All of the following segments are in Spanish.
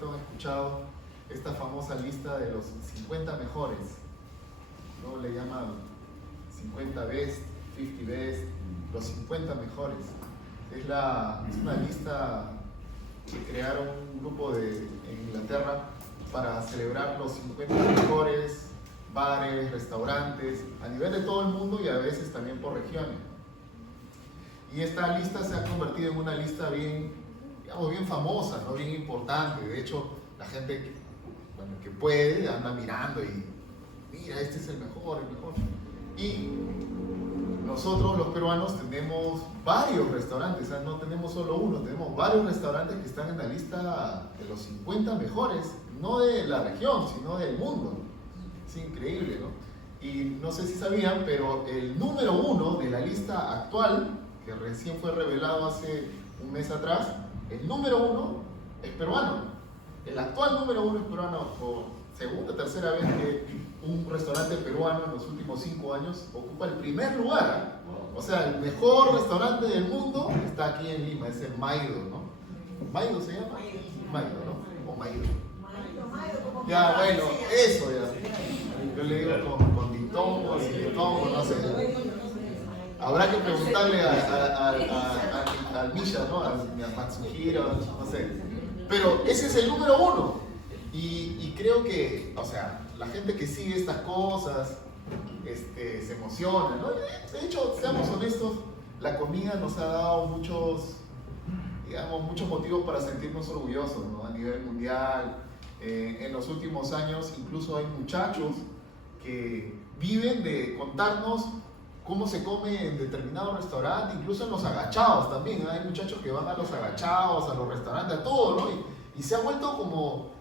momento han escuchado esta famosa lista de los 50 mejores, ¿no? Le llaman 50 best, 50 best, los 50 mejores. Es una lista que crearon un grupo en Inglaterra para celebrar los 50 mejores bares, restaurantes, a nivel de todo el mundo y a veces también por regiones. Y esta lista se ha convertido en una lista bien, digamos, bien famosa, ¿no? Bien importante. De hecho, la gente que puede anda mirando y mira, este es el mejor, el mejor. Y nosotros los peruanos tenemos varios restaurantes, o sea, no tenemos solo uno, tenemos varios restaurantes que están en la lista de los 50 mejores, no de la región, sino del mundo. Es increíble, ¿no? Y no sé si sabían, pero el número 1 de la lista actual, que recién fue revelado hace un mes atrás, el número 1 es peruano. El actual número 1 es peruano, por segunda, tercera vez que un restaurante peruano en los últimos 5 años ocupa el primer lugar. O sea, el mejor restaurante del mundo está aquí en Lima, es el Maido, ¿no? ¿Maido se llama? Maido, ¿no? O Maido. Ya, bueno, eso ya. Yo le digo con ditongo, sin ditongo, no sé. Habrá que preguntarle al Misha, ¿no? A Matsuhiro, no sé. Pero ese es el número 1. Y creo que, o sea, la gente que sigue estas cosas se emociona, ¿no? De hecho, seamos honestos, la comida nos ha dado muchos motivos para sentirnos orgullosos, ¿no? A nivel mundial. En los últimos años incluso hay muchachos que viven de contarnos cómo se come en determinado restaurante, incluso en los agachados también, ¿no? Hay muchachos que van a los agachados, a los restaurantes, a todo, ¿no? Y se ha vuelto como,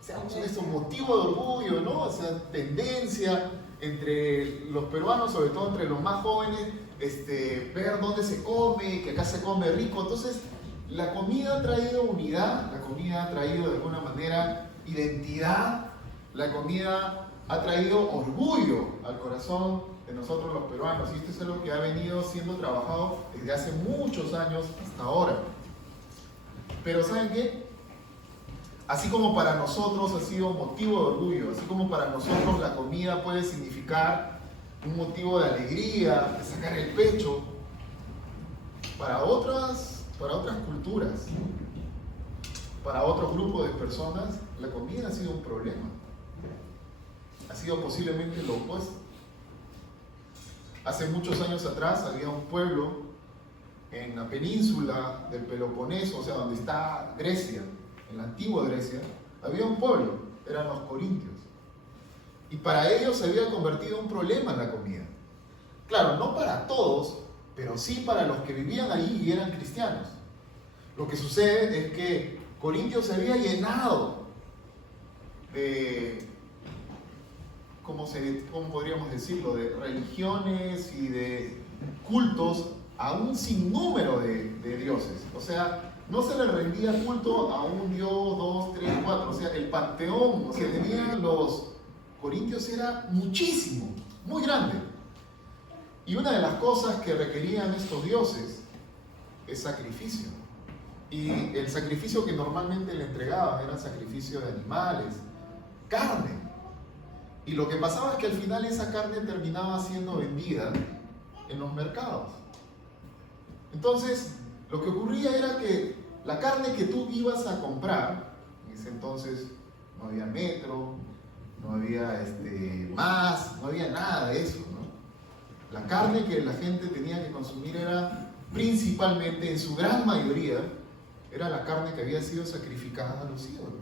seamos honestos, motivo de orgullo, ¿no? O sea, tendencia entre los peruanos, sobre todo entre los más jóvenes, ver dónde se come, que acá se come rico. Entonces, la comida ha traído unidad, la comida ha traído de alguna manera identidad, la comida ha traído orgullo al corazón de nosotros los peruanos, y esto es algo que ha venido siendo trabajado desde hace muchos años hasta ahora. Pero ¿saben qué? Así como para nosotros ha sido motivo de orgullo, así como para nosotros la comida puede significar un motivo de alegría, de sacar el pecho, para otras culturas, para otros grupos de personas, la comida ha sido un problema. Ha sido posiblemente lo opuesto. Hace muchos años atrás había un pueblo en la península del Peloponeso, o sea, donde está Grecia, en la antigua Grecia, había un pueblo, eran los corintios. Y para ellos se había convertido en un problema la comida. Claro, no para todos, pero sí para los que vivían allí y eran cristianos. Lo que sucede es que Corintios se había llenado de, ¿cómo podríamos decirlo?, de religiones y de cultos a un sinnúmero de dioses. O sea, no se le rendía culto a un dios, 2, 3, 4. O sea, el panteón que tenían los corintios era muchísimo, muy grande. Y una de las cosas que requerían estos dioses es sacrificio. Y el sacrificio que normalmente le entregaban era sacrificio de animales, carne. Y lo que pasaba es que al final esa carne terminaba siendo vendida en los mercados. Entonces, lo que ocurría era que la carne que tú ibas a comprar, en ese entonces no había metro, no había más, no había nada de eso, ¿no? La carne que la gente tenía que consumir era principalmente, en su gran mayoría, era la carne que había sido sacrificada a los ídolos.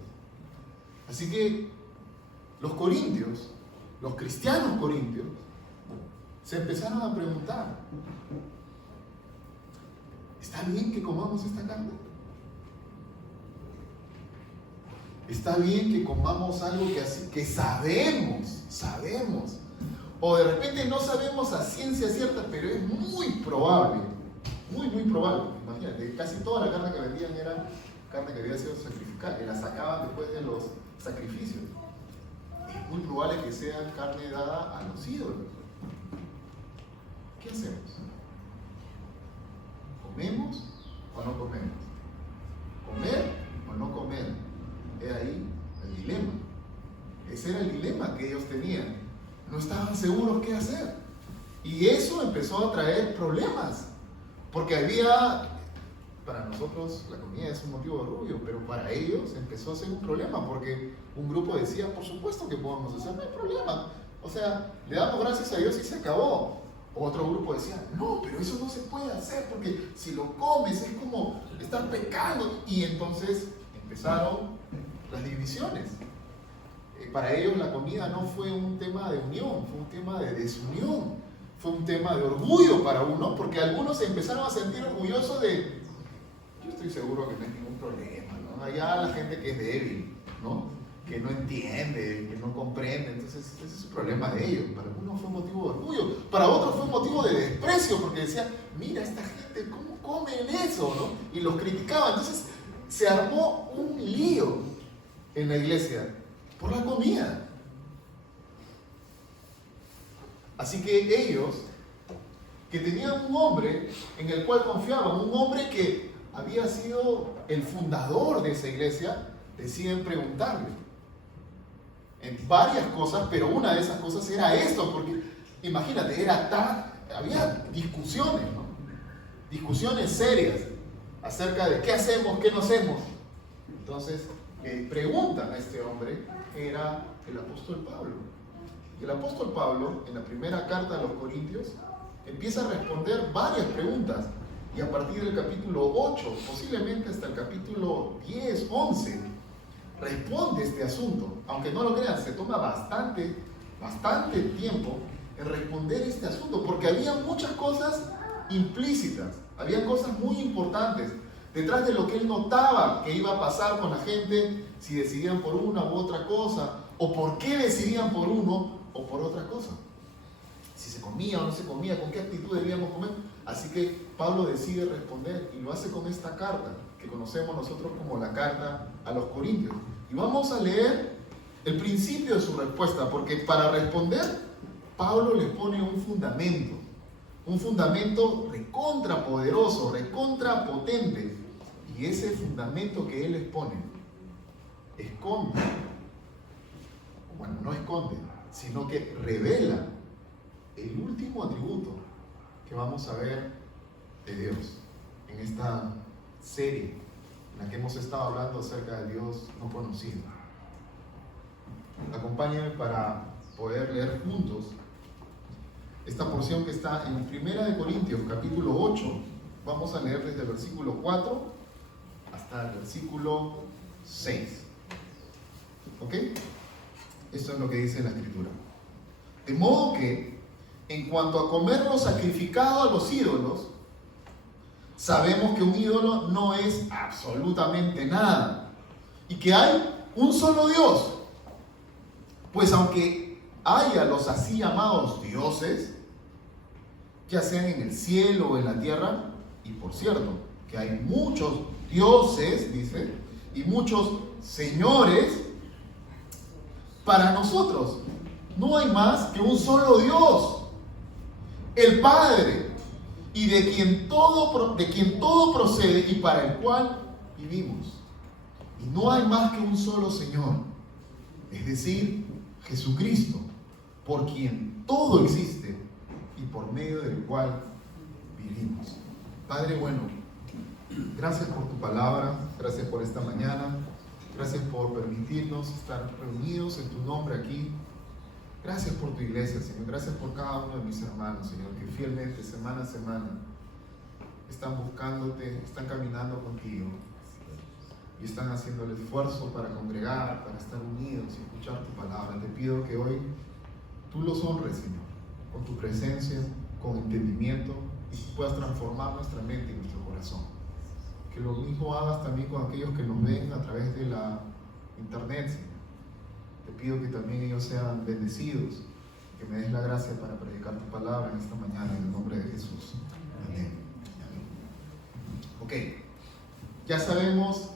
Así que los corintios, los cristianos corintios, se empezaron a preguntar: ¿está bien que comamos esta carne? ¿Está bien que comamos algo que sabemos? O de repente no sabemos a ciencia cierta, pero es muy probable, muy probable. Imagínate, casi toda la carne que vendían era carne que había sido sacrificada, que la sacaban después de los sacrificios. Es muy probable que sea carne dada a los ídolos. ¿Qué hacemos? ¿Comemos o no comemos? ¿Comer o no comer? ve ahí el dilema. Ese era el dilema que ellos tenían. No estaban seguros qué hacer. Y eso empezó a traer problemas. Porque para nosotros la comida es un motivo de orgullo, pero para ellos empezó a ser un problema, porque un grupo decía, por supuesto que podemos hacer, no hay problema. O sea, le damos gracias a Dios y se acabó. Otro grupo decía, no, pero eso no se puede hacer, porque si lo comes es como estar pecando. Y entonces empezaron las divisiones. Para ellos la comida no fue un tema de unión, fue un tema de desunión, fue un tema de orgullo para uno, porque algunos se empezaron a sentir orgullosos de, yo estoy seguro que no hay ningún problema, ¿no? Allá la gente que es débil, ¿no? Que no entiende, que no comprende, entonces ese es el problema de ellos. Para algunos fue motivo de orgullo, para otros fue motivo de desprecio, porque decían, mira esta gente, ¿cómo comen eso? ¿No? Y los criticaban. Entonces se armó un lío en la iglesia por la comida. Así que ellos, que tenían un hombre en el cual confiaban, un hombre que había sido el fundador de esa iglesia, deciden preguntarle en varias cosas, pero una de esas cosas era esto, porque imagínate, había discusiones, ¿no? Discusiones serias acerca de qué hacemos, qué no hacemos. Entonces, preguntan a este hombre, era el apóstol Pablo. Y el apóstol Pablo, en la primera carta a los Corintios, empieza a responder varias preguntas. Y a partir del capítulo 8, posiblemente hasta el capítulo 10, 11, responde este asunto. Aunque no lo crean, se toma bastante tiempo en responder este asunto, porque había muchas cosas implícitas, había cosas muy importantes detrás de lo que él notaba que iba a pasar con la gente si decidían por una u otra cosa, o por qué decidían por uno o por otra cosa. Si se comía o no se comía, con qué actitud debíamos comer. Así que Pablo decide responder y lo hace con esta carta que conocemos nosotros como la carta a los Corintios. Y vamos a leer el principio de su respuesta, porque para responder Pablo les pone un fundamento recontrapoderoso, recontrapotente. Y ese fundamento que él les pone esconde, bueno, no esconde, sino que revela el último atributo que vamos a ver de Dios en esta serie en la que hemos estado hablando acerca de Dios no conocido. Acompáñenme para poder leer juntos esta porción que está en 1 Corintios capítulo 8. Vamos a leer desde el versículo 4 hasta el versículo 6. ¿Ok? Esto es lo que dice la Escritura. De modo que, en cuanto a comer lo sacrificado a los ídolos, sabemos que un ídolo no es absolutamente nada y que hay un solo Dios. Pues aunque haya los así llamados dioses, ya sean en el cielo o en la tierra, y por cierto, que hay muchos dioses, dice, y muchos señores, para nosotros no hay más que un solo Dios, el Padre, y de quien todo procede y para el cual vivimos. Y no hay más que un solo Señor, es decir, Jesucristo, por quien todo existe y por medio del cual vivimos. Padre bueno, gracias por tu palabra, gracias por esta mañana, gracias por permitirnos estar reunidos en tu nombre aquí. Gracias por tu iglesia, Señor. Gracias por cada uno de mis hermanos, Señor, que fielmente, semana a semana, están buscándote, están caminando contigo y están haciendo el esfuerzo para congregar, para estar unidos y escuchar tu palabra. Te pido que hoy tú los honres, Señor, con tu presencia, con entendimiento, y puedas transformar nuestra mente y nuestro corazón. Que lo mismo hagas también con aquellos que nos ven a través de la internet, Señor. Te pido que también ellos sean bendecidos, que me des la gracia para predicar tu palabra en esta mañana, en el nombre de Jesús. Amén. Ok, ya sabemos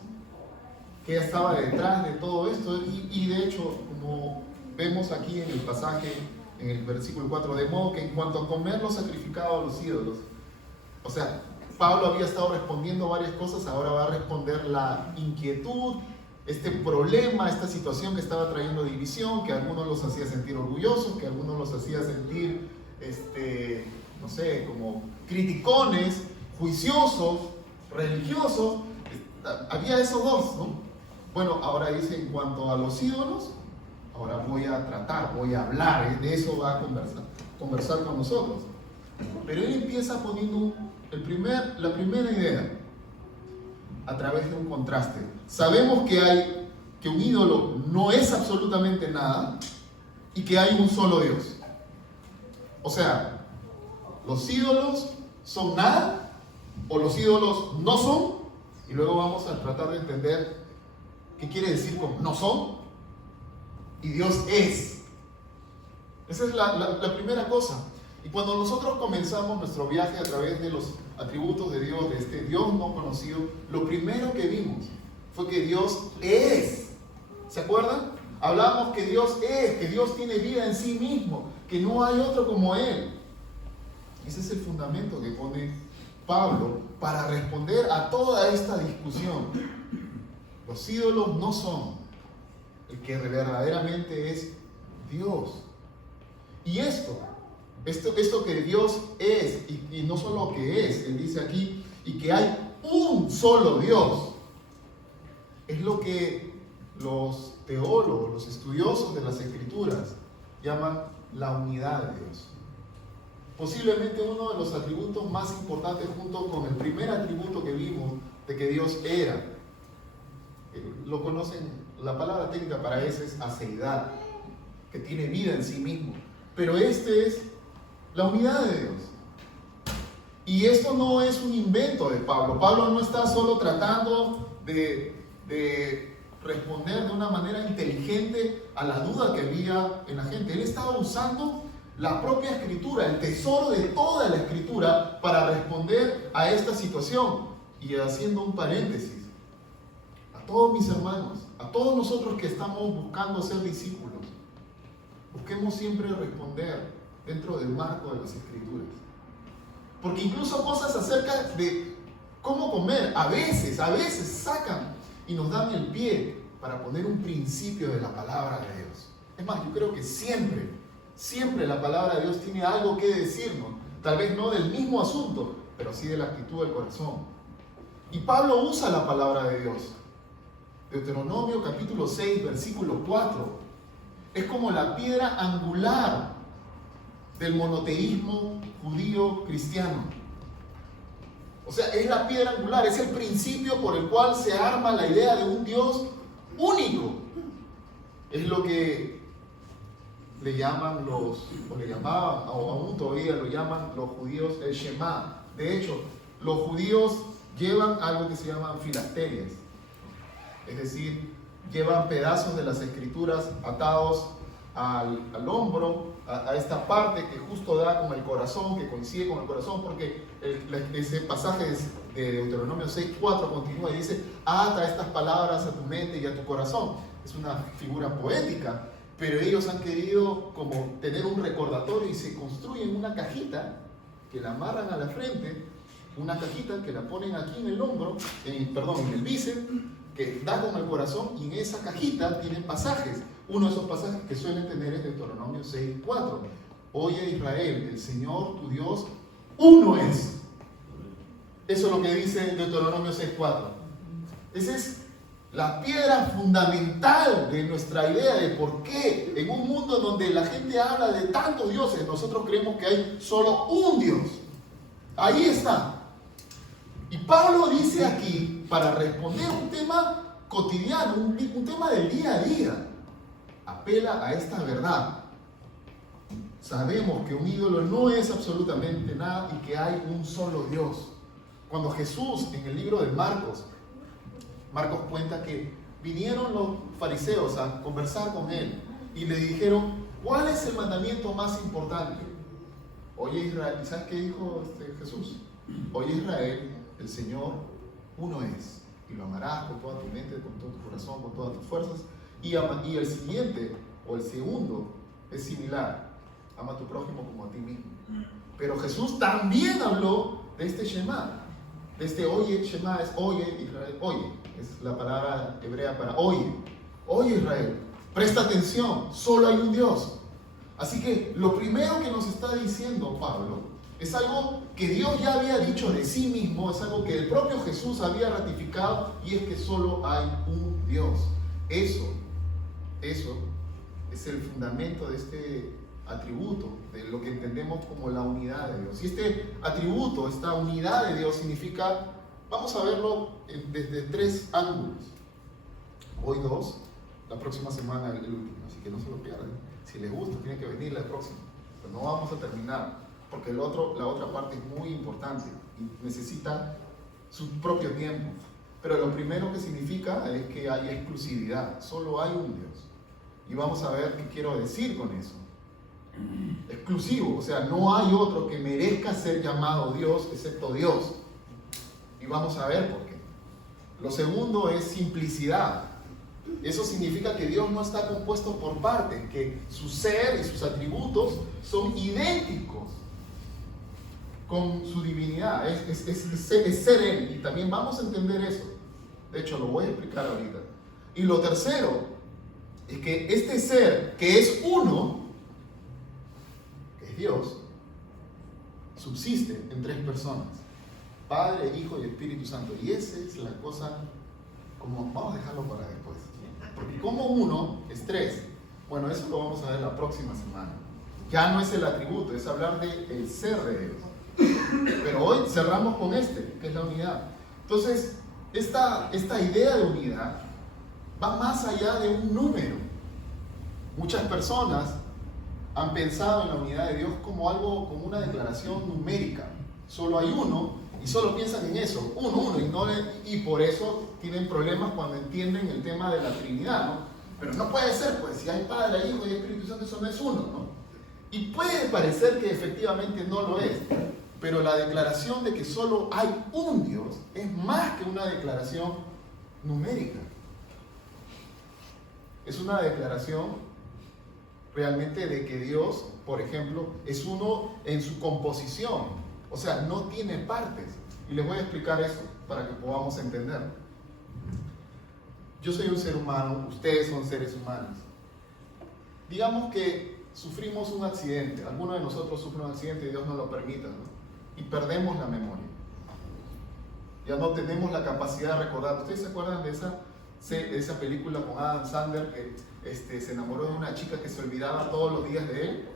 que estaba detrás de todo esto y de hecho, como vemos aquí en el pasaje, en el versículo 4, de modo que en cuanto a comer lo sacrificado a los ídolos, o sea, Pablo había estado respondiendo varias cosas, ahora va a responder la inquietud este problema, esta situación que estaba trayendo división, que a algunos los hacía sentir orgullosos, que a algunos los hacía sentir, no sé, como criticones, juiciosos, religiosos. Había esos dos, ¿no? Bueno, ahora dice, en cuanto a los ídolos, ahora voy a tratar, voy a hablar, de eso va a conversar con nosotros. Pero él empieza poniendo la primera idea a través de un contraste. Sabemos que un ídolo no es absolutamente nada y que hay un solo Dios. O sea, los ídolos son nada o los ídolos no son, y luego vamos a tratar de entender qué quiere decir con no son y Dios es. Esa es la primera cosa. Y cuando nosotros comenzamos nuestro viaje a través de los atributos de Dios, de este Dios no conocido, lo primero que vimos fue que Dios es. ¿Se acuerdan? Hablamos que Dios es, que Dios tiene vida en sí mismo, que no hay otro como Él. Ese es el fundamento que pone Pablo para responder a toda esta discusión. Los ídolos no son. El que verdaderamente es Dios. Y esto que Dios es, y no solo que es, Él dice aquí, y que hay un solo Dios, es lo que los teólogos, los estudiosos de las Escrituras llaman la unidad de Dios. Posiblemente uno de los atributos más importantes, junto con el primer atributo que vimos de que Dios era. Lo conocen, la palabra técnica para eso es aceidad, que tiene vida en sí mismo. Pero este es la unidad de Dios. Y esto no es un invento de Pablo. Pablo no está solo tratando de responder de una manera inteligente a la duda que había en la gente. Él estaba usando la propia Escritura, el tesoro de toda la Escritura, para responder a esta situación. Y haciendo un paréntesis, a todos mis hermanos, a todos nosotros que estamos buscando ser discípulos, busquemos siempre responder dentro del marco de las Escrituras. Porque incluso cosas acerca de cómo comer, a veces sacan y nos dan el pie para poner un principio de la palabra de Dios. Es más, yo creo que siempre la palabra de Dios tiene algo que decirnos. Tal vez no del mismo asunto, pero sí de la actitud del corazón. Y Pablo usa la palabra de Dios. Deuteronomio capítulo 6, versículo 4. Es como la piedra angular del monoteísmo judío cristiano. O sea, es la piedra angular, es el principio por el cual se arma la idea de un Dios único. Es lo que le llaman o le llamaban, o aún todavía lo llaman los judíos el Shema. De hecho, los judíos llevan algo que se llaman filasterias. Es decir, llevan pedazos de las Escrituras atados al hombro, a esta parte que justo da con el corazón, que coincide con el corazón, porque ese pasaje de Deuteronomio 6:4 continúa y dice: ata estas palabras a tu mente y a tu corazón. Es una figura poética, pero ellos han querido como tener un recordatorio y se construyen una cajita que la amarran a la frente, una cajita que la ponen aquí en el hombro, en el bíceps, que da con el corazón, y en esa cajita tienen pasajes. Uno de esos pasajes que suelen tener es Deuteronomio 6:4. Oye Israel, el Señor tu Dios uno es. Eso es lo que dice Deuteronomio 6:4. Esa es la piedra fundamental de nuestra idea de por qué en un mundo donde la gente habla de tantos dioses, nosotros creemos que hay solo un Dios. Ahí está. Y Pablo dice aquí, para responder un tema cotidiano, un tema del día a día, apela a esta verdad. Sabemos que un ídolo no es absolutamente nada y que hay un solo Dios. Cuando Jesús, en el libro de Marcos cuenta que vinieron los fariseos a conversar con él y le dijeron: ¿cuál es el mandamiento más importante? Oye Israel, ¿sabes qué dijo Jesús? Oye Israel, el Señor uno es, y lo amarás con toda tu mente, con todo tu corazón, con todas tus fuerzas. Y el siguiente, o el segundo, es similar: ama a tu prójimo como a ti mismo. Pero Jesús también habló de este Shema. Este oye, Shema, es oye, Israel, oye. Es la palabra hebrea para oye. Oye, Israel, presta atención, solo hay un Dios. Así que lo primero que nos está diciendo Pablo es algo que Dios ya había dicho de sí mismo, es algo que el propio Jesús había ratificado, y es que solo hay un Dios. Eso es el fundamento de este atributo, de lo que entendemos como la unidad de Dios. Y este atributo, esta unidad de Dios significa, vamos a verlo desde 3 ángulos. Hoy 2, la próxima semana el último, así que no se lo pierdan. Si les gusta, tienen que venir la próxima. Pero no vamos a terminar, porque la otra parte es muy importante y necesita su propio tiempo. Pero lo primero que significa es que hay exclusividad, solo hay un Dios. Y vamos a ver qué quiero decir con eso. Exclusivo, o sea, no hay otro que merezca ser llamado Dios excepto Dios. Y vamos a ver por qué. Lo segundo es simplicidad. Eso significa que Dios no está compuesto por partes, que su ser y sus atributos son idénticos con su divinidad. Es ser Él, y también vamos a entender eso. De hecho, lo voy a explicar ahorita. Y lo tercero es que este ser, que es uno, que es Dios, subsiste en 3 personas: Padre, Hijo y Espíritu Santo. Y esa es la cosa, como vamos a dejarlo para después. Porque como uno es 3. Bueno, eso lo vamos a ver la próxima semana. Ya no es el atributo, es hablar del ser de Dios. Pero hoy cerramos con que es la unidad. Entonces, esta idea de unidad va más allá de un número. Muchas personas han pensado en la unidad de Dios como algo, como una declaración numérica. Solo hay uno y solo piensan en eso, uno, y por eso tienen problemas cuando entienden el tema de la Trinidad, ¿no? Pero no puede ser, pues, si hay Padre, Hijo y Espíritu Santo, eso no es uno, ¿no? Y puede parecer que efectivamente no lo es, pero la declaración de que solo hay un Dios es más que una declaración numérica. Es una declaración realmente de que Dios, por ejemplo, es uno en su composición. O sea, no tiene partes. Y les voy a explicar eso para que podamos entender. Yo soy un ser humano, ustedes son seres humanos. Digamos que sufrimos un accidente, alguno de nosotros sufre un accidente y Dios nos lo permita, ¿no? Y perdemos la memoria. Ya no tenemos la capacidad de recordar. ¿Ustedes se acuerdan de esa película con Adam Sandler que se enamoró de una chica que se olvidaba todos los días de él?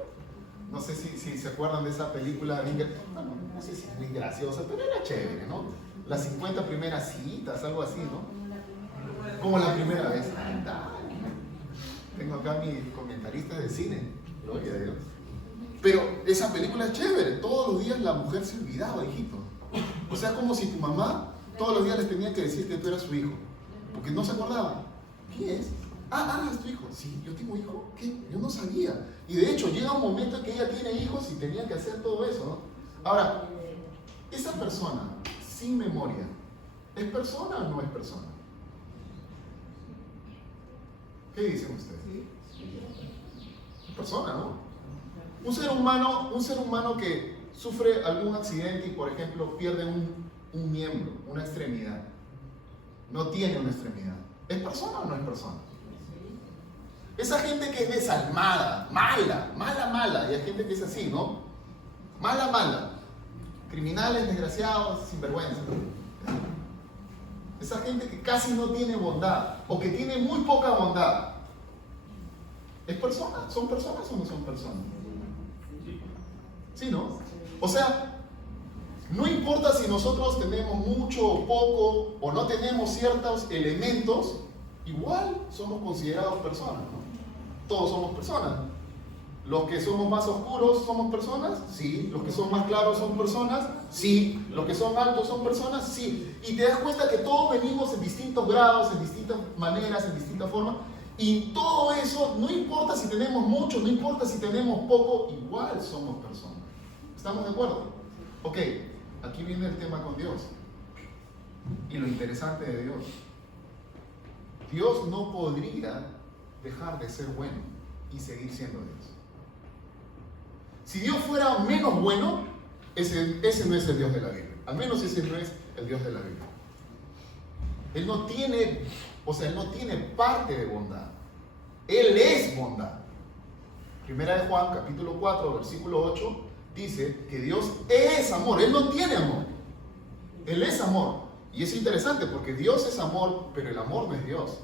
No sé si se acuerdan de esa película. Bueno, no sé si es muy graciosa, pero era chévere, ¿no? Las 50 primeras citas, algo así, ¿no? Como la primera vez. Tengo acá mis comentaristas de cine, gloria a Dios. Pero esa película es chévere. Todos los días la mujer se olvidaba, hijito. O sea, como si tu mamá todos los días les tenía que decir que tú eras su hijo, porque no se acordaba. ¿Quién es? Es tu hijo. Sí, yo tengo hijo. ¿Qué? Yo no sabía. Y de hecho llega un momento en que ella tiene hijos y tenía que hacer todo eso, ¿no? Ahora, esa persona sin memoria, ¿es persona o no es persona? ¿Qué dicen ustedes? Es persona, ¿no? Un ser humano que sufre algún accidente y, por ejemplo, pierde un miembro, una extremidad. No tiene una extremidad. ¿Es persona o no es persona? Esa gente que es desalmada, mala, y hay gente que es así, ¿no? Mala. Criminales, desgraciados, sinvergüenza. Esa gente que casi no tiene bondad, o que tiene muy poca bondad. ¿Es persona? ¿Son personas o no son personas? ¿Sí, no? O sea, no importa si nosotros tenemos mucho o poco, o no tenemos ciertos elementos, igual somos considerados personas, ¿no? Todos somos personas. Los que somos más oscuros somos personas, sí. Los que son más claros son personas, sí. Los que son altos son personas, sí. Y te das cuenta que todos venimos en distintos grados, en distintas maneras, en distintas formas. Y todo eso, no importa si tenemos mucho, no importa si tenemos poco, igual somos personas. ¿Estamos de acuerdo? Ok, aquí viene el tema con Dios. Y lo interesante de Dios. Dios no podría dejar de ser bueno y seguir siendo Dios. Si Dios fuera menos bueno, ese no es el Dios de la Biblia. Al menos ese no es el Dios de la Biblia. Él no tiene parte de bondad. Él es bondad. Primera de Juan, capítulo 4, versículo 8, dice que Dios es amor. Él no tiene amor. Él es amor. Y es interesante porque Dios es amor, pero el amor no es Dios.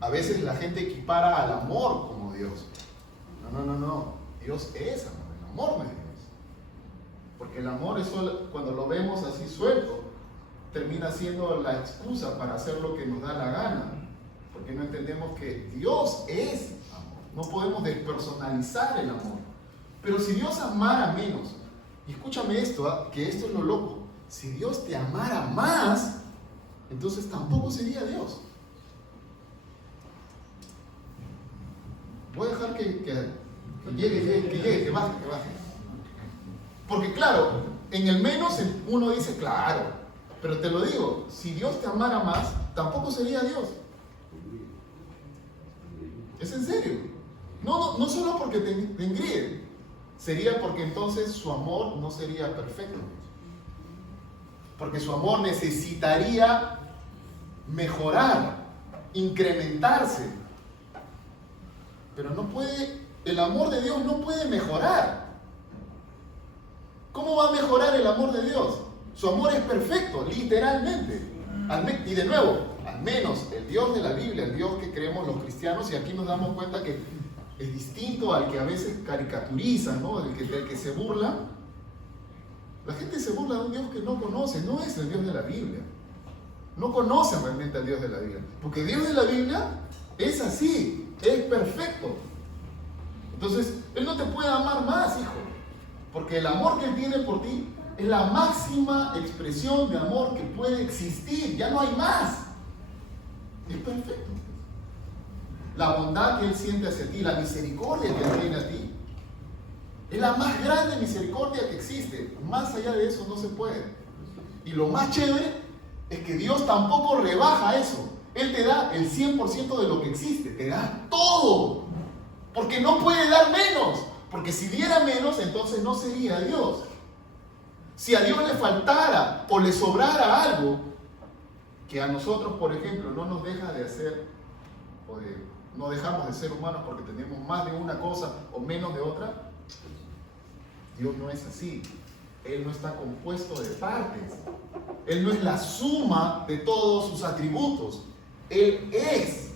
A veces la gente equipara al amor como Dios. No. Dios es amor. El amor no es Dios. Porque el amor es solo, cuando lo vemos así suelto, termina siendo la excusa para hacer lo que nos da la gana. Porque no entendemos que Dios es amor. No podemos despersonalizar el amor. Pero si Dios amara menos, y escúchame esto, que esto es lo loco, si Dios te amara más, entonces tampoco sería Dios. Voy a dejar que llegue, que baje. Porque claro, en el menos uno dice, claro, pero te lo digo, si Dios te amara más, tampoco sería Dios. Es en serio. No solo porque te engríe, sería porque entonces su amor no sería perfecto. Porque su amor necesitaría mejorar, incrementarse. Pero no puede, el amor de Dios no puede mejorar. ¿Cómo va a mejorar el amor de Dios? Su amor es perfecto, literalmente. Y de nuevo, al menos el Dios de la Biblia, el Dios que creemos los cristianos, y aquí nos damos cuenta que es distinto al que a veces caricaturiza, ¿no? Del que se burla. La gente se burla de un Dios que no conoce, no es el Dios de la Biblia. No conocen realmente al Dios de la Biblia. Porque el Dios de la Biblia es así, es perfecto. Entonces, Él no te puede amar más, hijo. Porque el amor que Él tiene por ti es la máxima expresión de amor que puede existir. Ya no hay más. Es perfecto. La bondad que Él siente hacia ti, la misericordia que Él tiene a ti, es la más grande misericordia que existe. Más allá de eso no se puede. Y lo más chévere es que Dios tampoco rebaja eso. Él te da el 100% de lo que existe. Te da todo. Porque no puede dar menos. Porque si diera menos, entonces no sería Dios. Si a Dios le faltara o le sobrara algo que a nosotros, por ejemplo, no nos deja de hacer, no dejamos de ser humanos porque tenemos más de una cosa o menos de otra, Dios no es así. Él no está compuesto de partes. Él no es la suma de todos sus atributos. Él es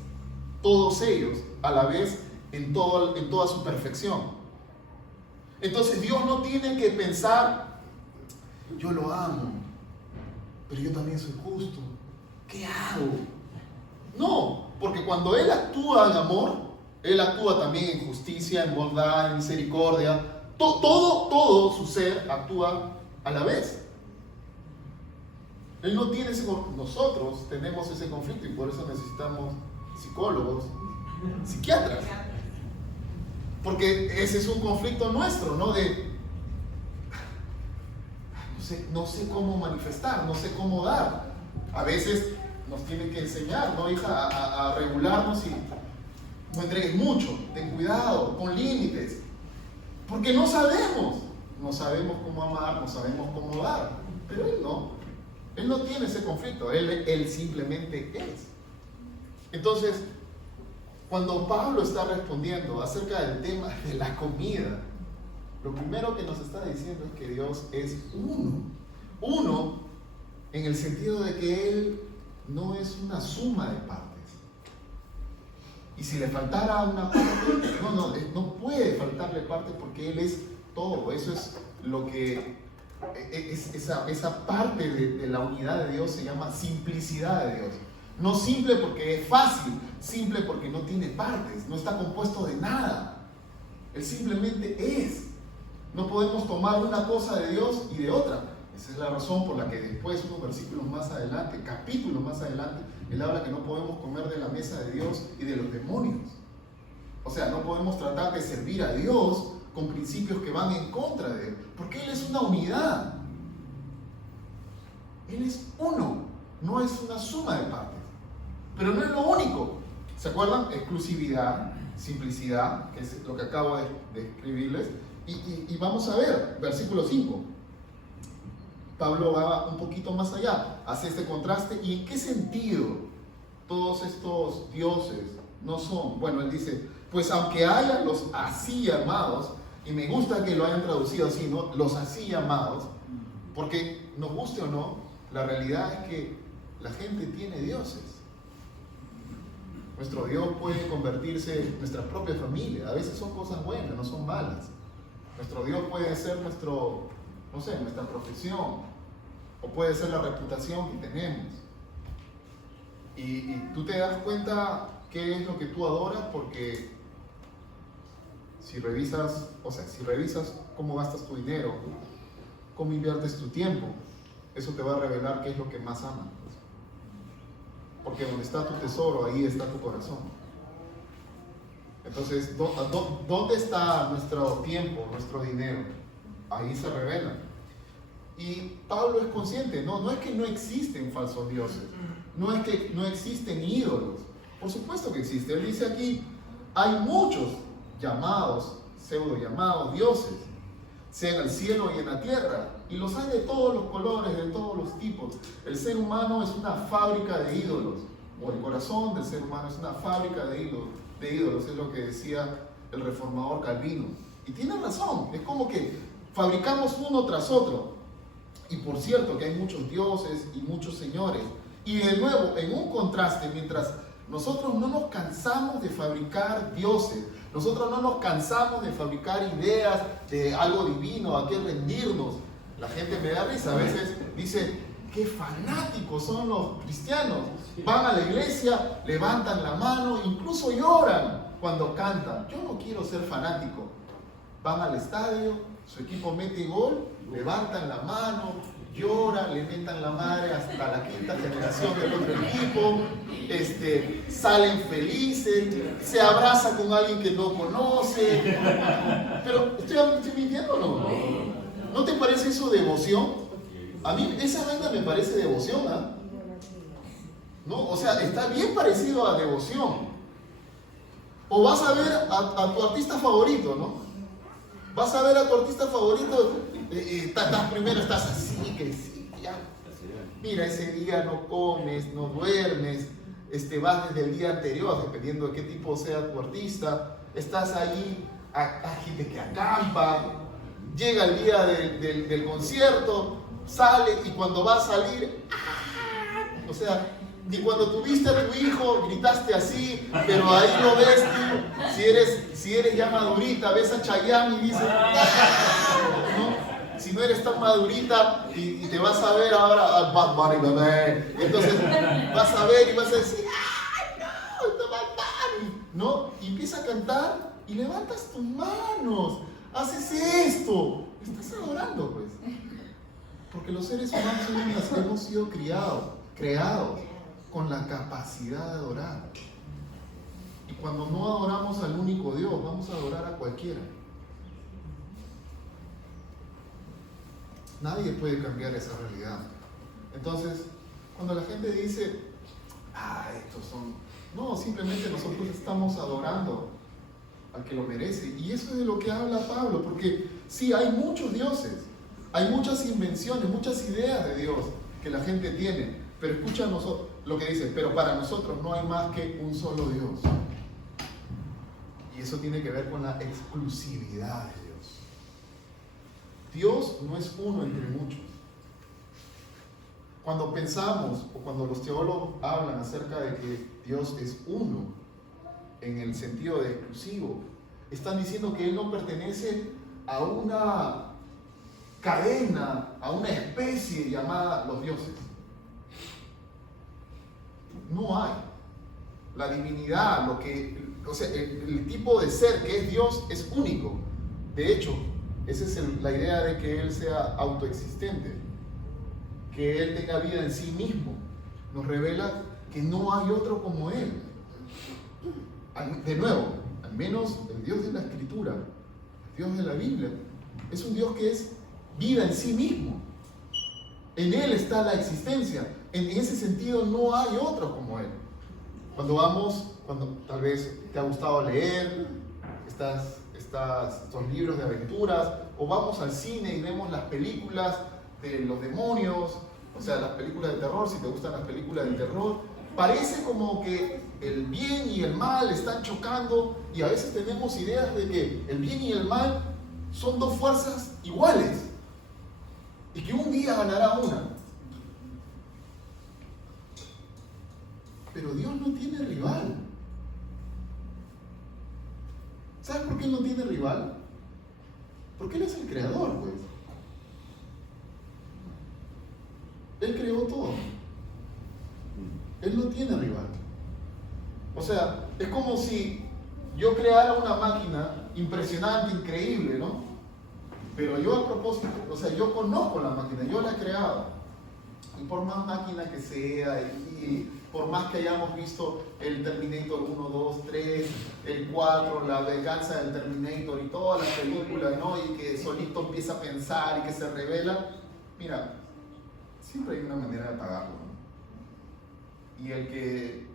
todos ellos a la vez en toda su perfección. Entonces Dios no tiene que pensar, yo lo amo, pero yo también soy justo. ¿Qué hago? No, porque cuando Él actúa en amor, Él actúa también en justicia, en bondad, en misericordia. Todo su ser actúa a la vez. Él no tiene nosotros tenemos ese conflicto y por eso necesitamos psicólogos, psiquiatras. Porque ese es un conflicto nuestro, ¿no? No sé cómo manifestar, no sé cómo dar. A veces nos tienen que enseñar, ¿no, hija? A regularnos y no entregues mucho, ten cuidado, pon límites. Porque no sabemos cómo amar, no sabemos cómo dar. Pero Él no tiene ese conflicto, Él simplemente es. Entonces, cuando Pablo está respondiendo acerca del tema de la comida, lo primero que nos está diciendo es que Dios es uno. Uno en el sentido de que Él no es una suma de partes. Y si le faltara una parte, no puede faltarle parte porque Él es todo. Eso es lo que esa parte de la unidad de Dios se llama simplicidad de Dios. No simple porque es fácil, simple porque no tiene partes, no está compuesto de nada. Él simplemente es. No podemos tomar una cosa de Dios y de otra. Esa es la razón por la que después, unos versículos más adelante, capítulos más adelante, Él habla que no podemos comer de la mesa de Dios y de los demonios. O sea, no podemos tratar de servir a Dios con principios que van en contra de Él, porque Él es una unidad. Él es uno, no es una suma de partes. Pero no es lo único. ¿Se acuerdan? Exclusividad, simplicidad, que es lo que acabo de escribirles. Y vamos a ver, versículo 5. Pablo va un poquito más allá, hace este contraste. ¿Y en qué sentido todos estos dioses no son? Bueno, él dice, pues aunque hayan los así llamados, y me gusta que lo hayan traducido así, ¿no? Los así llamados, porque nos guste o no, la realidad es que la gente tiene dioses. Nuestro Dios puede convertirse en nuestra propia familia. A veces son cosas buenas, no son malas. Nuestro Dios puede ser nuestra profesión, o puede ser la reputación que tenemos. Y tú te das cuenta qué es lo que tú adoras, porque si revisas cómo gastas tu dinero, cómo inviertes tu tiempo, eso te va a revelar qué es lo que más amas. Porque donde está tu tesoro, ahí está tu corazón. Entonces, ¿dónde está nuestro tiempo, nuestro dinero? Ahí se revela. Y Pablo es consciente, no es que no existen falsos dioses, no es que no existen ídolos. Por supuesto que existe. Él dice aquí, hay muchos llamados, pseudo llamados dioses, sea en el cielo y en la tierra, y los hay de todos los colores, de todos los tipos. El ser humano es una fábrica de ídolos, o el corazón del ser humano es una fábrica de ídolos, es lo que decía el reformador Calvino. Y tiene razón, es como que fabricamos uno tras otro. Y por cierto que hay muchos dioses y muchos señores. Y de nuevo, en un contraste, mientras nosotros no nos cansamos de fabricar dioses, nosotros no nos cansamos de fabricar ideas de algo divino, a qué rendirnos. La gente me da risa, a veces dice, qué fanáticos son los cristianos. Van a la iglesia, levantan la mano, incluso lloran cuando cantan. Yo no quiero ser fanático. Van al estadio, su equipo mete gol, levantan la mano, lloran, le metan la madre hasta la quinta generación del otro equipo, salen felices, se abraza con alguien que no conoce. Pero, ¿estoy mintiendo o no? ¿No te parece eso devoción? A mí esa vaina me parece devoción, ¿ah? ¿No? O sea, está bien parecido a devoción. O vas a ver a tu artista favorito, ¿no? Vas a ver a tu artista favorito, primero estás así, que sí, ya. Mira, ese día no comes, no duermes, vas desde el día anterior, dependiendo de qué tipo sea tu artista, estás ahí, hay gente que acampa, llega el día del concierto, sale y cuando va a salir, o sea, ni cuando tuviste a tu hijo gritaste así, pero ahí lo ves tú, si eres ya madurita, ves a Chayanne y dices, ¿no? Si no eres tan madurita y te vas a ver ahora al Bad Bunny, bebé, entonces vas a ver y vas a decir, ¡ay, no, está Bad Bunny! ¿No? Y empieza a cantar y levantas tus manos, haces esto, estás adorando, pues. Porque los seres humanos hemos sido creados con la capacidad de adorar. Y cuando no adoramos al único Dios, vamos a adorar a cualquiera. Nadie puede cambiar esa realidad. Entonces, cuando la gente dice, estos son... No, simplemente nosotros estamos adorando al que lo merece. Y eso es de lo que habla Pablo, porque sí, hay muchos dioses, hay muchas invenciones, muchas ideas de Dios que la gente tiene, pero escucha lo que dice, pero para nosotros no hay más que un solo Dios. Y eso tiene que ver con la exclusividad de Dios. Dios no es uno entre muchos. Cuando pensamos, o cuando los teólogos hablan acerca de que Dios es uno, en el sentido de exclusivo, están diciendo que Él no pertenece a una cadena, a una especie llamada los dioses. No hay. La divinidad, el tipo de ser que es Dios es único. De hecho, esa es la idea de que Él sea autoexistente, que Él tenga vida en sí mismo. Nos revela que no hay otro como Él. De nuevo, al menos el Dios de la Escritura, el Dios de la Biblia, es un Dios que es vida en sí mismo. En Él está la existencia. En ese sentido no hay otro como Él. Cuando tal vez te ha gustado leer estos libros de aventuras, o vamos al cine y vemos las películas de los demonios, o sea, las películas de terror, si te gustan las películas de terror, parece como que el bien y el mal están chocando y a veces tenemos ideas de que el bien y el mal son dos fuerzas iguales y que un día ganará una. Pero Dios no tiene rival. ¿Sabes por qué Él no tiene rival? Porque Él es el creador, pues. Él creó todo. Él no tiene rival. O sea, es como si yo creara una máquina impresionante, increíble, ¿no? Pero yo a propósito, o sea, yo conozco la máquina, yo la he creado. Y por más máquina que sea, y por más que hayamos visto el Terminator 1, 2, 3, el 4, la venganza del Terminator y todas las películas, ¿no? Y que solito empieza a pensar y que se revela, mira, siempre hay una manera de apagarlo, ¿no? Y el que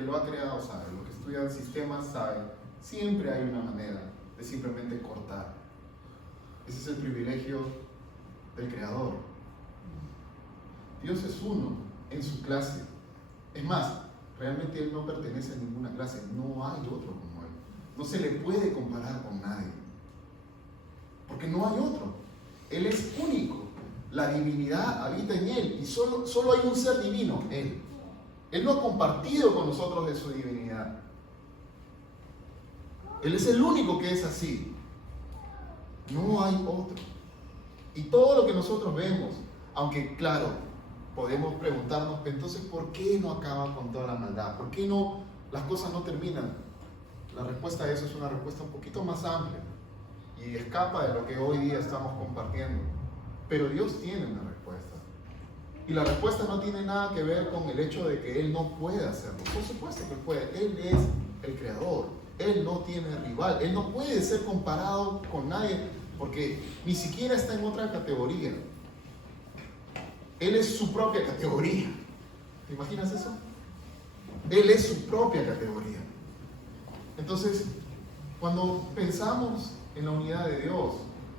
lo ha creado sabe, los que estudian sistemas saben, siempre hay una manera de simplemente cortar. Ese es el privilegio del creador. Dios es uno en su clase. Es más, realmente Él no pertenece a ninguna clase, no hay otro como Él. No se le puede comparar con nadie, porque no hay otro. Él es único. La divinidad habita en Él y solo hay un ser divino, Él. Él no ha compartido con nosotros de su divinidad. Él es el único que es así. No hay otro. Y todo lo que nosotros vemos, aunque claro, podemos preguntarnos, entonces, ¿por qué no acaba con toda la maldad? ¿Por qué no las cosas no terminan? La respuesta a eso es una respuesta un poquito más amplia y escapa de lo que hoy día estamos compartiendo. Pero Dios tiene una respuesta. Y la respuesta no tiene nada que ver con el hecho de que Él no puede hacerlo. Por supuesto que puede. Él es el creador. Él no tiene rival. Él no puede ser comparado con nadie porque ni siquiera está en otra categoría. Él es su propia categoría. ¿Te imaginas eso? Él es su propia categoría. Entonces, cuando pensamos en la unidad de Dios,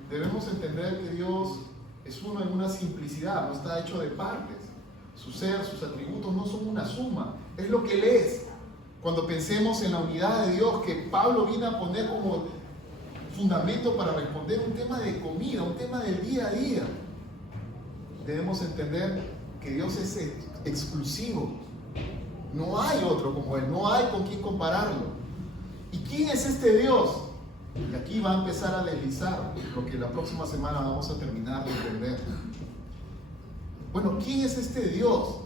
debemos entender que Dios es uno en una simplicidad, no está hecho de partes. Su ser, sus atributos no son una suma, es lo que Él es. Cuando pensemos en la unidad de Dios, que Pablo viene a poner como fundamento para responder un tema de comida, un tema del día a día, debemos entender que Dios es exclusivo. No hay otro como Él, no hay con quién compararlo. ¿Y quién es este Dios? Y aquí va a empezar a deslizar lo que la próxima semana vamos a terminar de entender. Bueno, ¿quién es este Dios?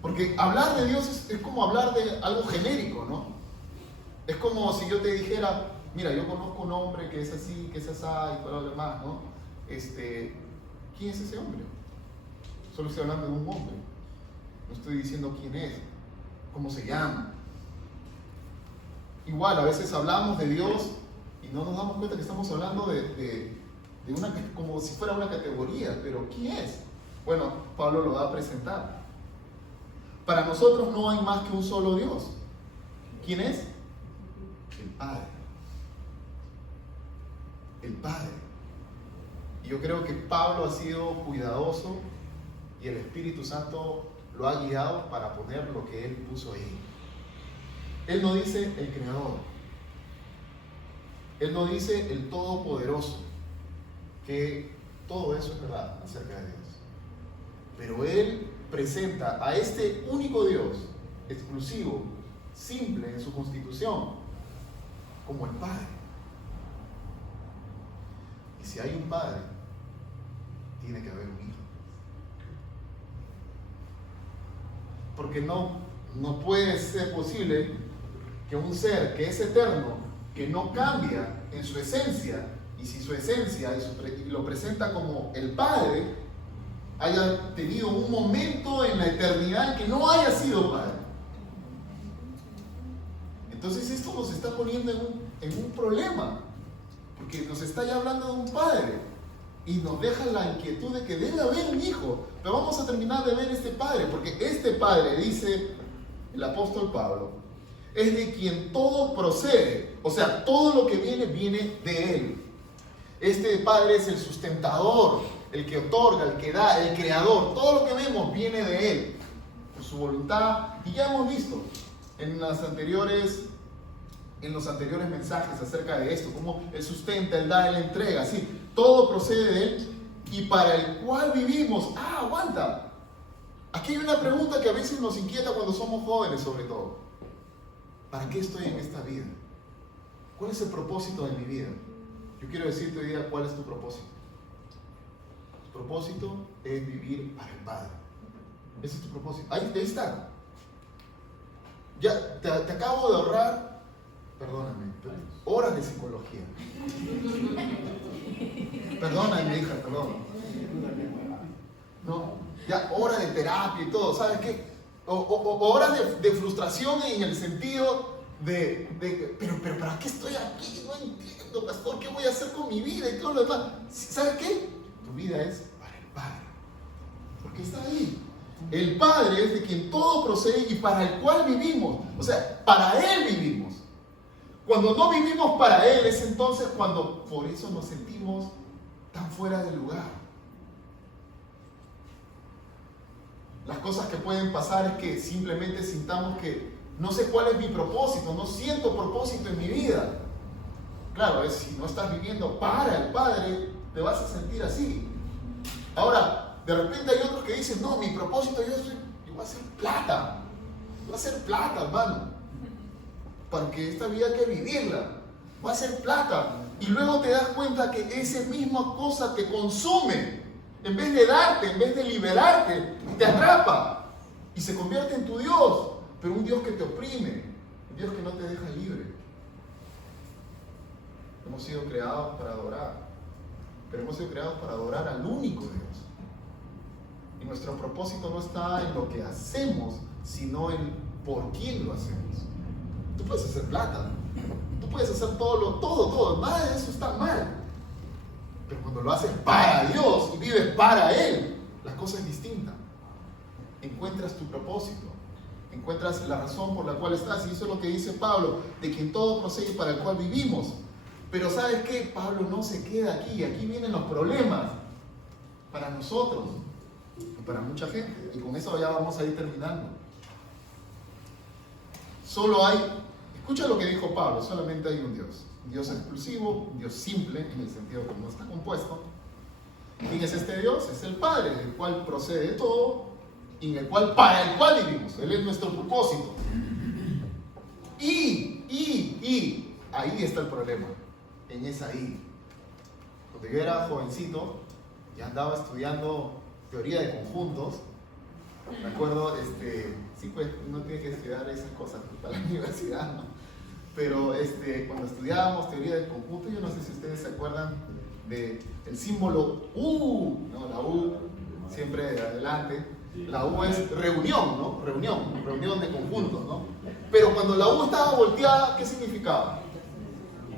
Porque hablar de Dios es como hablar de algo genérico, ¿no? Es como si yo te dijera, mira, yo conozco un hombre que es así, que es así y todo lo demás, ¿no? ¿Quién es ese hombre? Solo estoy hablando de un hombre. No estoy diciendo quién es, cómo se llama. Igual, a veces hablamos de Dios y no nos damos cuenta que estamos hablando de una, como si fuera una categoría, pero ¿quién es? Bueno, Pablo lo va a presentar. Para nosotros no hay más que un solo Dios. ¿Quién es? El Padre. El Padre. Y yo creo que Pablo ha sido cuidadoso y el Espíritu Santo lo ha guiado para poner lo que él puso ahí. Él no dice el Creador. Él no dice el Todopoderoso, que todo eso es verdad acerca de Dios. Pero Él presenta a este único Dios, exclusivo, simple en su constitución, como el Padre. Y si hay un Padre, tiene que haber un Hijo. Porque no puede ser posible que un ser que es eterno, que no cambia en su esencia, y si su esencia y lo presenta como el Padre, haya tenido un momento en la eternidad en que no haya sido Padre. Entonces esto nos está poniendo en un problema, porque nos está ya hablando de un Padre y nos deja la inquietud de que debe haber un Hijo. Pero vamos a terminar de ver este Padre, porque este Padre, dice el apóstol Pablo, es de quien todo procede, o sea, todo lo que viene de Él. Este Padre es el sustentador, el que otorga, el que da, el creador. Todo lo que vemos viene de Él, por su voluntad. Y ya hemos visto en los anteriores mensajes acerca de esto, cómo Él sustenta, Él da, Él entrega. Sí, todo procede de Él y para el cual vivimos. Aguanta. Aquí hay una pregunta que a veces nos inquieta cuando somos jóvenes, sobre todo. ¿Para qué estoy en esta vida? ¿Cuál es el propósito de mi vida? Yo quiero decirte hoy día cuál es tu propósito. Tu propósito es vivir para el Padre. Ese es tu propósito. Ahí está. Ya te acabo de ahorrar, perdóname, horas de psicología. Perdóname, hija, perdón. No, ya horas de terapia y todo, ¿sabes qué? O horas de frustración en el sentido pero ¿para qué estoy aquí? No entiendo, pastor, ¿qué voy a hacer con mi vida y todo lo demás? ¿Sabes qué? Tu vida es para el Padre. Porque está ahí. El Padre es de quien todo procede y para el cual vivimos. O sea, para Él vivimos. Cuando no vivimos para Él es entonces cuando por eso nos sentimos tan fuera de lugar. Las cosas que pueden pasar es que simplemente sintamos que no sé cuál es mi propósito, no siento propósito en mi vida. Claro, si no estás viviendo para el Padre, te vas a sentir así. Ahora, de repente hay otros que dicen, no, mi propósito yo voy a hacer plata. Voy a hacer plata, hermano. Porque esta vida hay que vivirla. Voy a hacer plata. Y luego te das cuenta que esa misma cosa te consume. En vez de darte, en vez de liberarte, te atrapa. Y se convierte en tu Dios. Pero un Dios que te oprime. Un Dios que no te deja libre. Hemos sido creados para adorar. Pero hemos sido creados para adorar al único Dios. Y nuestro propósito no está en lo que hacemos, sino en por quién lo hacemos. Tú puedes hacer plata. Tú puedes hacer todo. Nada de eso está mal. Pero cuando lo haces para Dios y vives para Él, la cosa es distinta. Encuentras tu propósito. Encuentras la razón por la cual estás. Y eso es lo que dice Pablo, de quien todo procede y para el cual vivimos. Pero ¿sabes qué? Pablo no se queda aquí. Aquí vienen los problemas. Para nosotros. Y para mucha gente. Y con eso ya vamos a ir terminando. Solo hay, escucha lo que dijo Pablo, solamente hay un Dios. Un Dios exclusivo, un Dios simple, en el sentido que no está compuesto. ¿Quién es este Dios? Es el Padre, del cual procede todo, y para el cual vivimos. Él es nuestro propósito. Y ahí está el problema. En esa I. Cuando yo era jovencito, ya andaba estudiando teoría de conjuntos. Me acuerdo, sí, pues uno tiene que estudiar esas cosas para la universidad, ¿no? Pero cuando estudiábamos teoría del conjunto, yo no sé si ustedes se acuerdan del símbolo U, ¿no? La U siempre de adelante. La U es reunión, ¿no? Reunión de conjuntos, ¿no? Pero cuando la U estaba volteada, ¿qué significaba?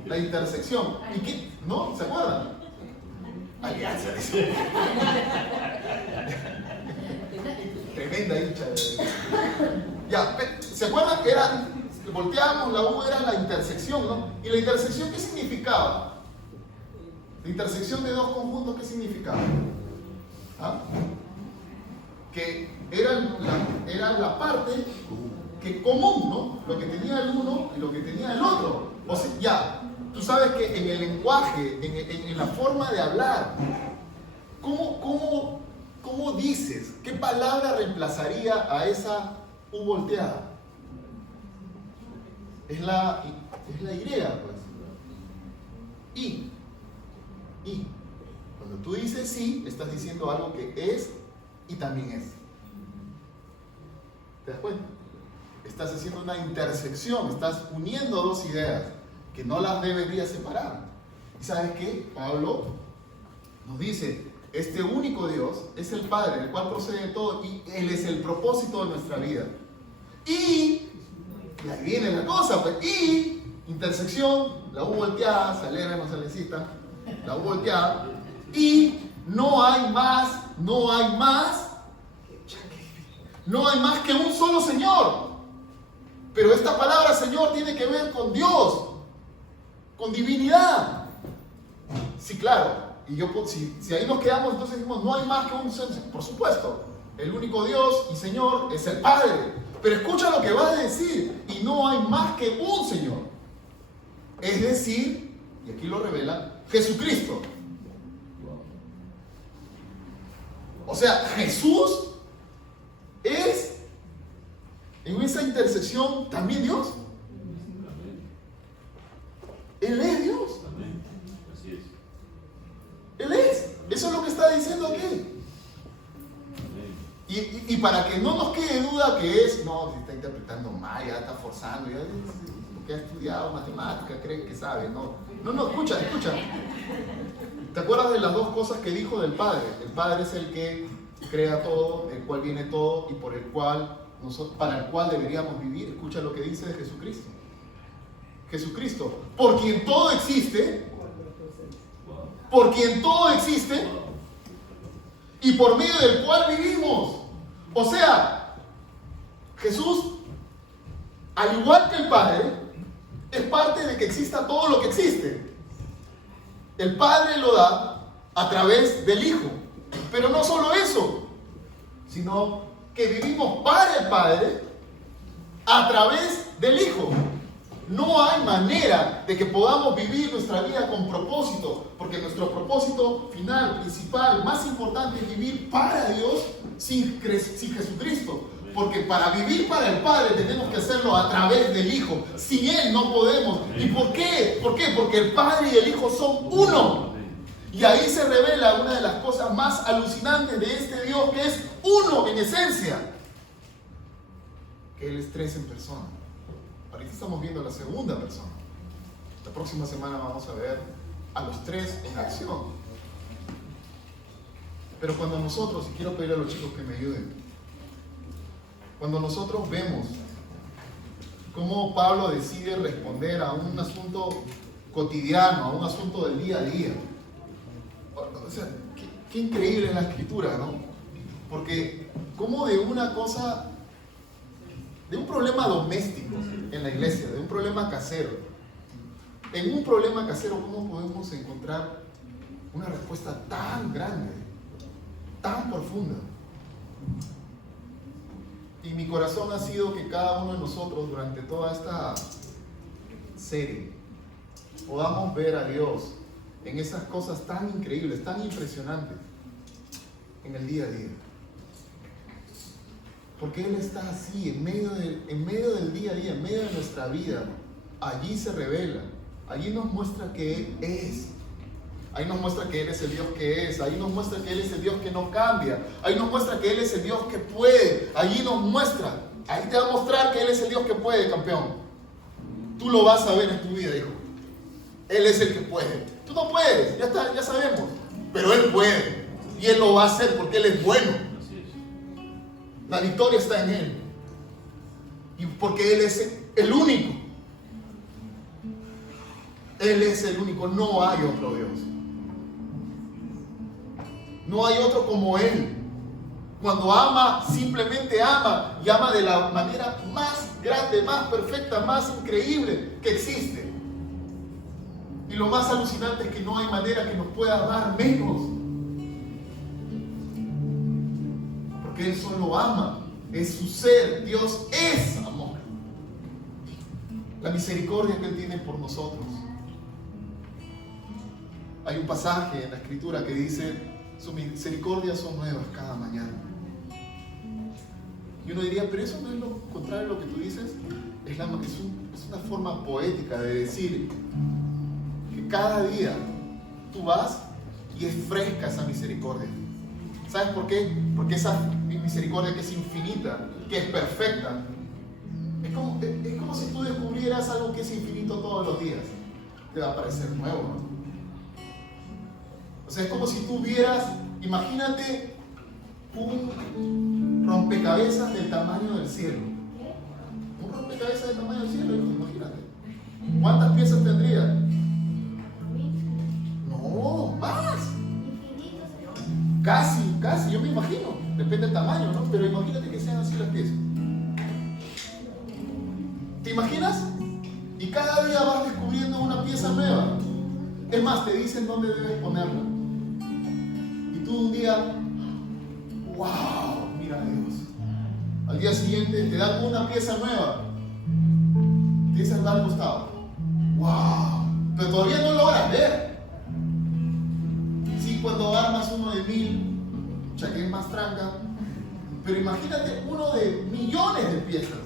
La intersección. ¿Y qué? ¿No? ¿Se acuerdan? Alianza. Tremenda hincha. Ya, ¿se acuerdan que volteábamos, la U era la intersección, ¿no? ¿Y la intersección qué significaba? La intersección de dos conjuntos, ¿qué significaba? ¿Ah? Que era la parte que común, ¿no? Lo que tenía el uno y lo que tenía el otro. O sea, ya, tú sabes que en el lenguaje, en la forma de hablar, ¿cómo dices? ¿Qué palabra reemplazaría a esa U volteada? Es la Y, pues. Y. Cuando tú dices sí, estás diciendo algo que es y también es. ¿Te das cuenta? Estás haciendo una intersección, estás uniendo dos ideas que no las deberías separar. ¿Y sabes qué? Pablo nos dice, este único Dios es el Padre, del cual procede todo, y Él es el propósito de nuestra vida. Y ahí viene la cosa, pues, y intersección, la U volteada, se alegra, no se necesita, la U volteada, y no hay más que un solo Señor. Pero esta palabra Señor tiene que ver con Dios, con divinidad. Sí, claro, Y si ahí nos quedamos, entonces decimos, no hay más que un Señor. Por supuesto, el único Dios y Señor es el Padre. Pero escucha lo que va a decir, y no hay más que un Señor. Es decir, y aquí lo revela, Jesucristo. O sea, Jesús es, en esa intersección, también Dios. Él es Dios. Así es. Él es. Eso es lo que está diciendo aquí. Y para que no nos quede duda que es, no, se está interpretando mal, ya está forzando, ya porque ha estudiado matemática, cree que sabe. No, escucha. ¿Te acuerdas de las dos cosas que dijo del Padre? El Padre es el que crea todo, el cual viene todo y para el cual deberíamos vivir. Escucha lo que dice de Jesucristo. Jesucristo, por quien todo existe, y por medio del cual vivimos. O sea, Jesús, al igual que el Padre, es parte de que exista todo lo que existe. El Padre lo da a través del Hijo. Pero no solo eso, sino que vivimos para el Padre a través del Hijo. No hay manera de que podamos vivir nuestra vida con propósito, porque nuestro propósito final, principal, más importante es vivir para Dios sin Jesucristo. Porque para vivir para el Padre tenemos que hacerlo a través del Hijo. Sin Él no podemos. ¿Y por qué? Porque el Padre y el Hijo son uno. Y ahí se revela una de las cosas más alucinantes de este Dios, que es uno en esencia. Que Él es tres en persona. Ahorita estamos viendo la segunda persona. La próxima semana vamos a ver a los tres en acción. Pero cuando nosotros, y quiero pedir a los chicos que me ayuden, cuando nosotros vemos cómo Pablo decide responder a un asunto cotidiano, a un asunto del día a día, o sea, qué increíble es la escritura, ¿no? Porque cómo de una cosa, de un problema doméstico en la iglesia, de un problema casero, en un problema casero, ¿cómo podemos encontrar una respuesta tan grande, tan profunda? Y mi corazón ha sido que cada uno de nosotros durante toda esta serie podamos ver a Dios en esas cosas tan increíbles, tan impresionantes en el día a día. Porque Él está así, en medio del día a día, en medio de nuestra vida. Allí se revela, allí nos muestra que Él es. Ahí nos muestra que Él es el Dios que es. Ahí nos muestra que Él es el Dios que no cambia. Ahí nos muestra que Él es el Dios que puede. Allí nos muestra. Ahí te va a mostrar que Él es el Dios que puede, campeón. Tú lo vas a ver en tu vida, hijo. Él es el que puede. Tú no puedes, ya está, ya sabemos. Pero Él puede. Y Él lo va a hacer porque Él es bueno. La victoria está en Él. Y porque Él es el único. Él es el único. No hay otro Dios. No hay otro como Él. Cuando ama, simplemente ama. Y ama de la manera más grande, más perfecta, más increíble que existe. Y lo más alucinante es que no hay manera que nos pueda dar menos. Porque Él solo ama. Es su ser. Dios es amor. La misericordia que Él tiene por nosotros. Hay un pasaje en la Escritura que dice: sus misericordias son nuevas cada mañana. Y uno diría, pero eso no es lo contrario a lo que tú dices. Es una forma poética de decir que cada día tú vas y es fresca esa misericordia. ¿Sabes por qué? Porque esa misericordia que es infinita, que es perfecta, es como si tú descubrieras algo que es infinito todos los días. Te va a parecer nuevo, ¿no? O sea, es como si tú vieras, imagínate un rompecabezas del tamaño del cielo. Un rompecabezas del tamaño del cielo, imagínate. ¿Cuántas piezas tendría? No, más. Casi, yo me imagino. Depende del tamaño, ¿no? Pero imagínate que sean así las piezas. ¿Te imaginas? Y cada día vas descubriendo una pieza nueva. Es más, te dicen dónde debes ponerla. tú un día, wow, mira a Dios. Al día siguiente te dan una pieza nueva. Te dicen al costado, wow, pero todavía no logras ver. Sí, cuando armas uno de 1000, ya que es más tranca, pero imagínate uno de millones de piezas.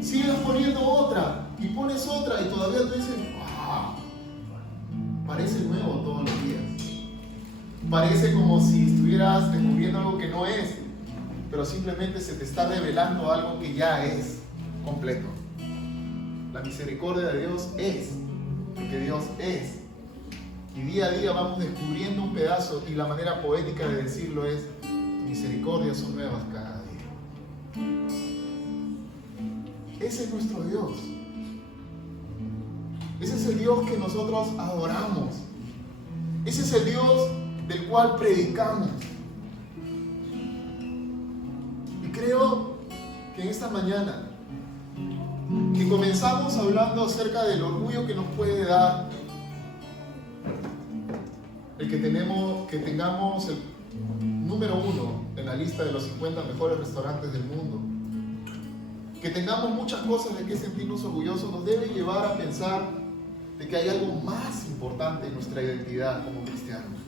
Sigues poniendo otra y pones otra y todavía tú dices, wow, parece nuevo todos los días. Parece como si estuvieras descubriendo algo que no es, pero simplemente se te está revelando algo que ya es completo. La misericordia de Dios es, porque Dios es. Y día a día vamos descubriendo un pedazo, y la manera poética de decirlo es, tus misericordias son nuevas cada día. Ese es nuestro Dios. Ese es el Dios que nosotros adoramos. Ese es el Dios del cual predicamos. Y creo que en esta mañana, que comenzamos hablando acerca del orgullo que nos puede dar el que tengamos el número 1 en la lista de los 50 mejores restaurantes del mundo, que tengamos muchas cosas de que sentirnos orgullosos, nos debe llevar a pensar de que hay algo más importante en nuestra identidad como cristianos.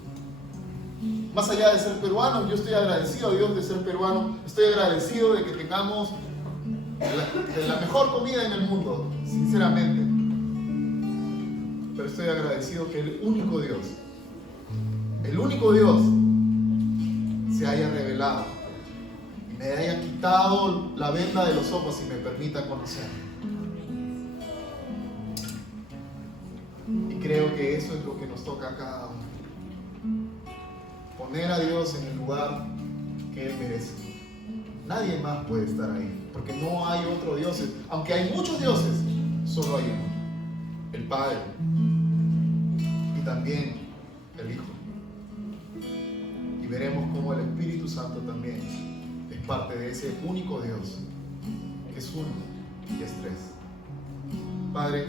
Más allá de ser peruanos, yo estoy agradecido a Dios de ser peruano, estoy agradecido de que tengamos de la mejor comida en el mundo, sinceramente. Pero estoy agradecido que el único Dios se haya revelado y me haya quitado la venda de los ojos y me permita conocerlo. Y creo que eso es lo que nos toca a cada uno. Poner a Dios en el lugar que Él merece. Nadie más puede estar ahí, porque no hay otro Dios. Aunque hay muchos dioses, solo hay uno: el Padre y también el Hijo. Y veremos cómo el Espíritu Santo también es parte de ese único Dios, que es uno y es tres. Padre,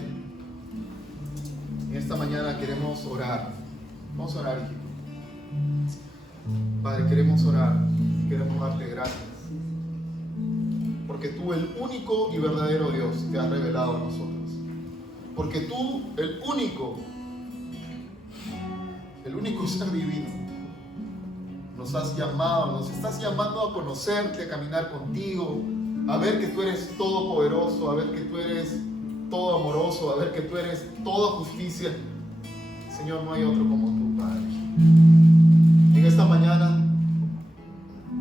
en esta mañana queremos orar. Vamos a orar, hijito. Padre, queremos orar y queremos darte gracias, porque tú, el único y verdadero Dios, te has revelado a nosotros. Porque tú, el único ser divino, nos has llamado, nos estás llamando a conocerte, a caminar contigo, a ver que tú eres todopoderoso, a ver que tú eres todo amoroso, a ver que tú eres toda justicia. Señor, no hay otro como tú, Padre. En esta mañana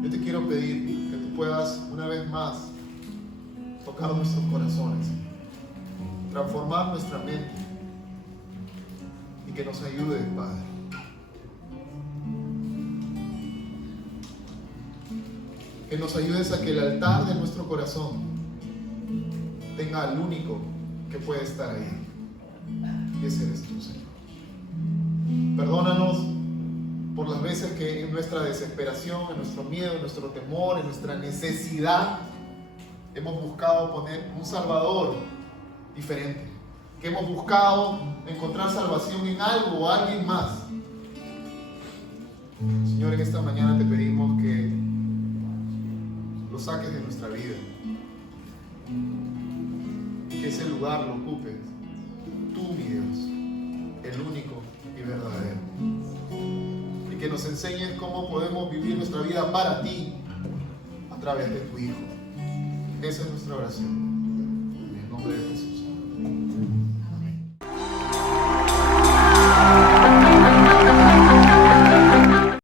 yo te quiero pedir que tú puedas una vez más tocar nuestros corazones, transformar nuestra mente y que nos ayudes, Padre. Que nos ayudes a que el altar de nuestro corazón tenga al único que puede estar ahí, y ese eres tú, Señor. Perdónanos por las veces que en nuestra desesperación, en nuestro miedo, en nuestro temor, en nuestra necesidad, hemos buscado poner un Salvador diferente, que hemos buscado encontrar salvación en algo o alguien más. Señor, en esta mañana te pedimos que lo saques de nuestra vida y que ese lugar lo ocupes tú, mi Dios, el único y verdadero, y que nos enseñes cómo podemos vivir nuestra vida para ti a través de tu Hijo. Esa es nuestra oración, en el nombre de Jesús.